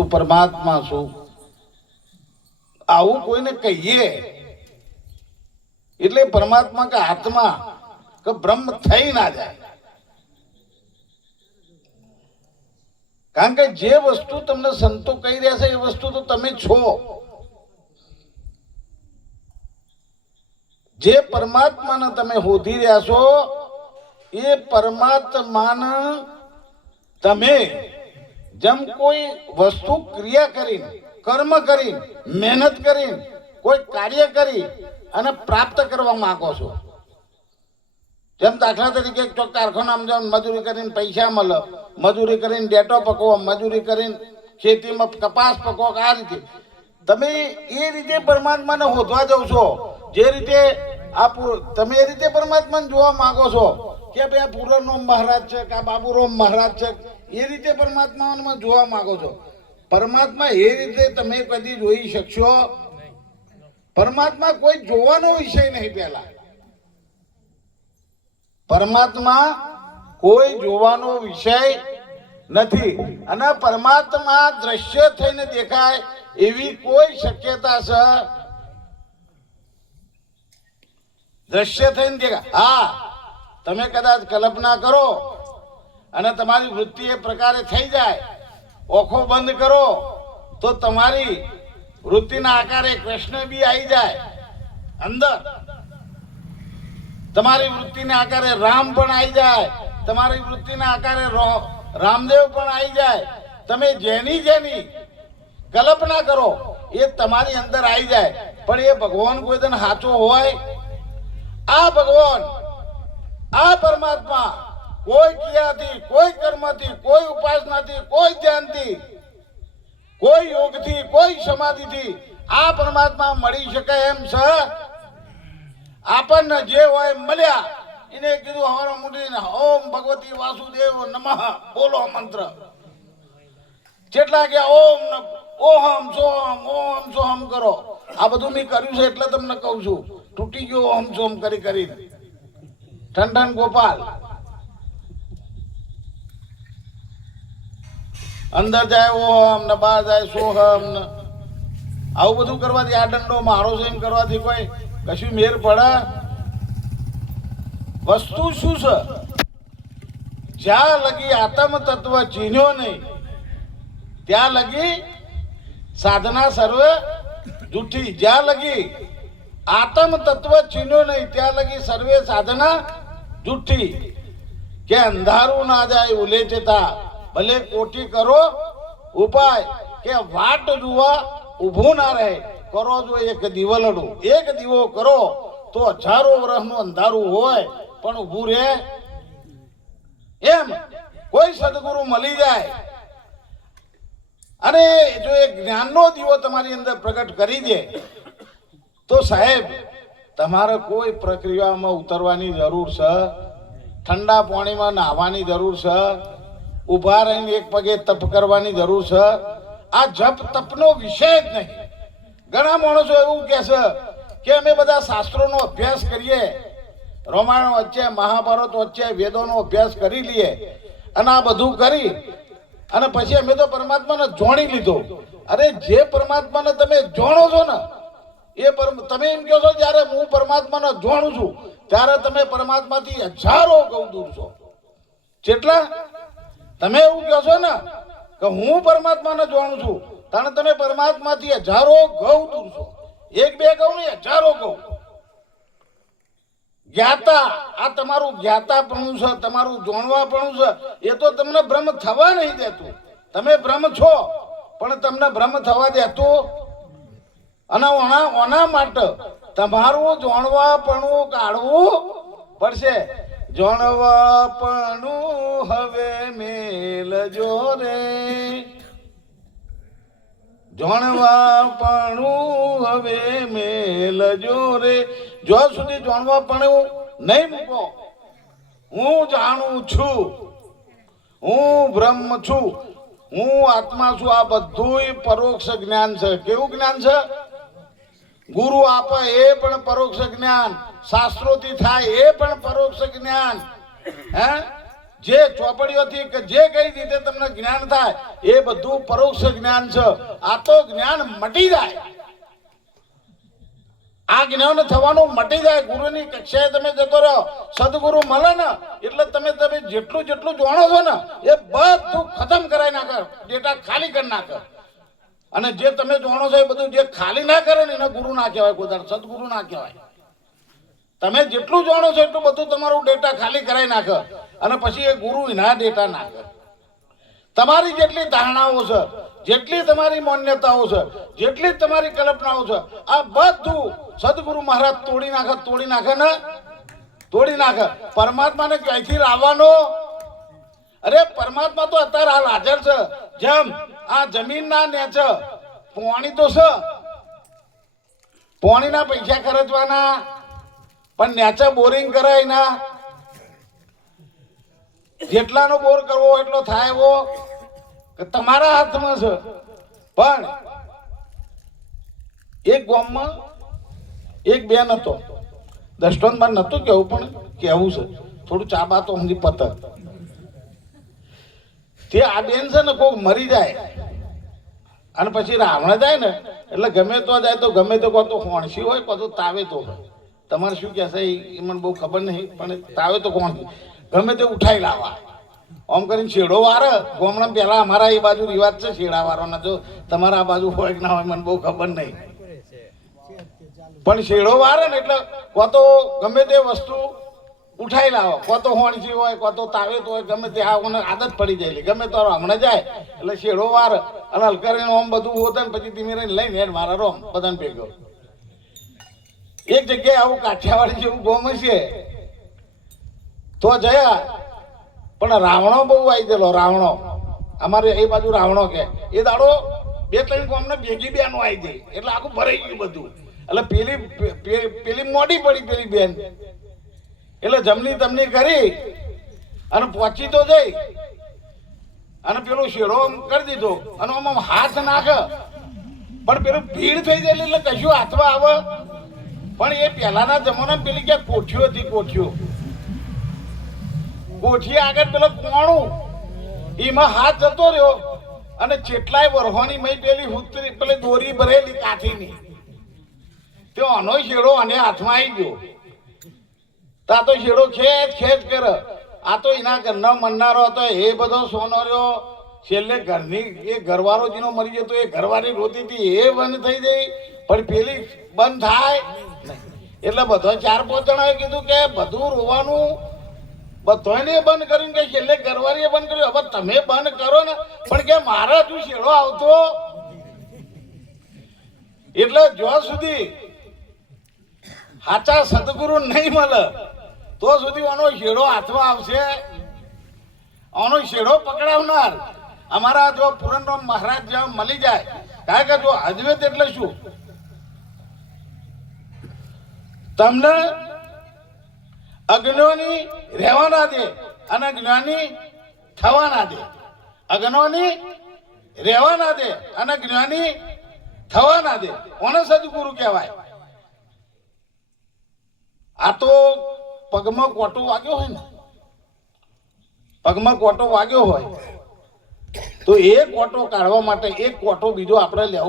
તું પરમાત્મા છું, આવું કોઈને કહીએ એટલે પરમાત્મા કે આત્મા કે બ્રહ્મ થઈ ના જાય. કારણ કે જે વસ્તુ તમને સંતો કહી રહ્યા છે એ વસ્તુ તો તમે છો. જે પરમાત્માને તમે શોધી રહ્યા છો એ પરમાત્માને તમે જેમ કોઈ વસ્તુ ક્રિયા કરીને, કર્મ કરીને, મહેનત કરીને, કોઈ કાર્ય કરી અને પ્રાપ્ત કરવા માંગો છો. જેમ દાખલા તરીકે કારખાનામાં જેમ મજૂરી કરીને પૈસા મળે, મજૂરી કરીને ડેટો પકવો, મજૂરી કરીને ખેતીમાં કપાસ પકવો, આ રીતે તમે એ રીતે પરમાત્માને શોધવા જાવ છો. જે રીતે તમે એ રીતે પરમાત્માને જોવા માંગો છો કે ભાઈ આ પૂરનરામ મહારાજ છે કે આ બાબુરામ મહારાજ છે, એ રીતે પરમાત્માને જોવા માંગો છો. પરમાત્મા એ રીતે તમે કદી જોઈ શકશો? પરમાત્મા કોઈ જોવાનો વિષય નહીં. પહેલા પરમાત્મા કોઈ જોવાનો વિષય નથી. અને પરમાત્મા દ્રશ્ય થઈને દેખાય એવી કોઈ શક્યતા છે? દ્રશ્ય થઈને દેખાય? હા, તમે કદાચ કલ્પના કરો અને તમારી વૃત્તિ એ પ્રકારે થઈ જાય, ઓખો બંધ કરો તો તમારી વૃત્તિના આકારે કૃષ્ણ બી આવી જાય અંદર, તમારી વૃત્તિના આકારે રામ પણ આવી જાય, તમારી વૃત્તિના આકારે રામદેવ પણ આવી જાય. તમે જેની જેની કલ્પના કરો એ તમારી અંદર આવી જાય. પણ એ ભગવાન કોઈ દિન સાચો હોય? આ ભગવાન, આ પરમાત્મા કોઈ ક્રિયાથી, કોઈ કર્મથી, કોઈ ઉપાસનાથી, કોઈ ધ્યાનથી, કોઈ યોગથી, કોઈ સમાધિથી આ પરમાત્મા મળી શકે એમ છે? આપણને જે હોય મળ્યા એને કીધું હવારે મૂડીને ઓમ ભગવતી વાસુદેવ નમઃ બોલો મંત્ર. જેટલા કે ઓમ ઓહમ સોહમ કરો. આ બધું મેં કર્યું છે એટલે તમને કહું છું. તૂટી ગયો ઓમ સોમ કરી કરીને ઠંડન ગોપાલ. અંદર જાય ઓહમ ને બહાર જાય સોહમ ને આવું બધું કરવાથી, આ દંડો મારો છે એમ કરવાથી કોઈ કશું મેર પડે? વસ્તુ શું છે? જ્યાં લગી આત્મ તત્વ ચીન્યો નહીં ત્યાં લગી સાધના સર્વે જૂઠી. જ્યાં લગી આત્મ તત્વ ચીન્યો નહીં ત્યાં લગી સર્વે સાધના જૂઠી. કે અંધારું ના જાય ઉલેચતા ભલે કોટી કરો ઉપાય. કે વાટ જોવા ઊભું ના રહે કરો જો એક દિવલડું. એક દીવો કરો તો હજારો વર્ષનું અંધારું હોય પણ ઊભું રહે. એમ કોઈ સદગુરુ મળી જાય અને જો એક જ્ઞાનનો દીવો તમારી અંદર પ્રગટ કરી દે તો સાહેબ તમારે કોઈ પ્રક્રિયામાં ઉતરવાની જરૂર છે? ઠંડા પાણીમાં નાહવાની જરૂર છે? ઊભા રહીને એક પગે તપ કરવાની જરૂર છે? આ જપ તપનો વિષય જ નહીં. ઘણા માણસો એવું કહે છે કે અમે બધા શાસ્ત્રોનો અભ્યાસ કરીએ, રામાયણ વચ્ચે, મહાભારત વચ્ચે, વેદોનો અભ્યાસ કરી લઈએ અને આ બધું કરી અને પછી અમે તો પરમાત્માને જોણી લીધો. અરે જે પરમાત્માને તમે જોણો છો ને એ તમે એમ કહો છો જ્યારે હું પરમાત્માને જોણું છું ત્યારે તમે પરમાત્માથી હજારો ગૌ દૂર છો. જેટલા તમે એવું કહો છો ને કે હું પરમાત્માને જોણું છું ત્યારે તમે પરમાત્માથી હજારો ગૌ દૂર છો. એક બે ગૌ નહીં, હજારો ગૌ. જ્ઞાતા, આ તમારું જ્ઞાતાપણું છે, તમારું જોણવાપણું છે. એ તો તમને ભ્રમ થવા નહીં દેતું. તમે ભ્રમ છો પણ તમને ભ્રમ થવા દેતું. અને ઓના માટે તમારું જોણવાપણું કાઢવું પડશે. જોણવાપણું હવે મેલજો રે, જોણવાપણું હવે મેલજો રે. જો સુધી જોણવાપણું નહીં મૂકો, હું જાણું છું, હું બ્રહ્મ છું, હું આત્મા છું, આ બધું પરોક્ષ જ્ઞાન છે. કેવું જ્ઞાન છે? ગુરુ આપે એ પણ પરોક્ષ જ્ઞાન, શાસ્ત્રોથી થાય એ પણ પરોક્ષ જ્ઞાન. હે જે ચોપડીઓથી કે જે કઈ રીતે તમને જ્ઞાન થાય એ બધું પરોક્ષ જ્ઞાન છે. આ તો જ્ઞાન મટી જાય, આ જ્ઞાન થવાનું મટી જાય. ગુરુની કક્ષાએ તમે જતો રહો, સદગુરુ મળે ને એટલે તમે જેટલું જેટલું જાણો છો ને એ બધું ખતમ કરાવી નાખે, ડેટા ખાલી કરી નાખે. અને જે તમે જાણો છો એ બધું જે ખાલી ના કરે ને એને ગુરુ ના કહેવાય, કોઈ સદગુરુ ના કહેવાય. તમે જેટલું જાણો છો એટલું બધું તમારું ડેટા ખાલી કરાવી નાખે અને પછી એ ગુરુ એના ડેટા નાખે. તમારી જેટલી ધારણાઓ છે, જેટલી તમારી માન્યતાઓ છે, જેટલી તમારી કલ્પનાઓ છે, આ બધું સદગુરુ મહારાજ તોડી નાખે ને તોડી નાખે. પરમાત્માને ક્યાંથી લાવવાનો? અરે પરમાત્મા તો અત્યારે હાલ હાજર છે. જેમ આ જમીનના નેચે પાણી તો છે, પાણીના પૈસા ખર્ચવાના, પણ નેચે બોરિંગ કરાય ના, જેટલાનો બોર કરવો એટલો થાય એવો તમારા હાથમાં છે. પણ એક ગામમાં એક બેન હતો, દસટોનમાં નતું કેવું પણ કેવું છે, થોડું ચા બા તો સમજી પતર. તે આ બેન છે ને કોઈ મરી જાય અને પછી રાવણ જાય ને એટલે ગમે તો જાય તો ગમે તો કહો તો હોણસી હોય, કહો તો તાવે તો હોય. તમારે શું કહેશે એ મને બહુ ખબર નહીં, પણ તાવે તો કોણ ગમે તે ઉઠાઈ લાવવા આમ કરીને શેડો વારે. ગામડા પહેલા અમારા એ બાજુ રિવાજ છે શેડા વાળવાનો, જો તમારા આ બાજુ હોય કે ના હોય મને બહુ ખબર નહીં, પણ શેડો વારે ને એટલે કો તો ગમે તે વસ્તુ ઉઠાઈ લાવો, કો તો હોણસી હોય, કો તો તાવે તો હોય, ગમે તે આદત પડી જાય. ગમે તો હમણાં જાય એટલે શેડો વાર અને હલકારીને આમ બધું હોતા ને પછી ધીમે રહીને લઈને હેડ મારા રોમ બધાને ભેગો. એક જગ્યાએ આવું કાઠિયાવાડી જેવું ગોમ છે તો જયા, પણ રાવણો બહુ આવી ગયેલો. રાવણો અમારે એ બાજુ રાવણો કે એ દાડો 2-3 ગામને ભેગી બેનો આવી ગઈ એટલે આખું ભરાઈ ગયું બધું. એટલે પેલી મોડી પડી પેલી બેન, એટલે જમણી તમની કરી અને પહોંચી તો જઈ અને પેલો શેડો કરી દીધો અને આમ હાથ નાખે, પણ પેલું ભીડ થઈ જાય એટલે કશું હાથમાં આવે. પણ એ પહેલાના જમાનામાં પેલી ક્યાં કોઠીઓ હતી, કોઠી આગળ પેલો કોણું એમાં હાથ જતો રહ્યો અને ચેટલાય વરહોની મય પેલી હુતરી પેલી દોરી ભરેલી કાઠીની તે આનો શેડો અને હાથમાં આવી ગયો. તા તો શેડો ખેંચ કરે. આ તો એના ઘરનો મરનારો હતો એ બધો સોનો રહ્યો. છેલ્લે ઘરની એ ઘરવાળો જેનો મરી ગયો એ ઘરવાળી રોતી હતી એ બંધ થઈ ગઈ, પણ પેલી બંધ થાય એટલે બધો 4-5 જણાએ કીધું કે બધું રોવાનું બધાને બંધ કર્યું કે છેલ્લે ઘરવાળીએ બંધ કર્યું. હવે તમે બંધ કરો ને, પણ કે મારા તું શેડો આવતો. એટલે જ્યાં સુધી સાચા સદગુરુ નહીં મળે તો સુધી આનો શેડો હાથમાં આવશે. આનો શેડો પકડાવનાર અમારા જો પૂરણરામ મહારાજ જેવા મળી જાય. કારણ કે જો અદ્વૈત એટલે શું, તમને અજ્ઞાની રહેવાના દે અને જ્ઞાની થવાના દે. અજ્ઞાની રહેવાના દે અને જ્ઞાની થવાના દે. કોને સદગુરુ કહેવાય? આ તો પગમાં કોટો વાગ્યો હોય ને, પગમાં કોટો વાગ્યો હોય તો એ કોટો કાઢવા માટે એક કોટો બીજો આપણે લેવો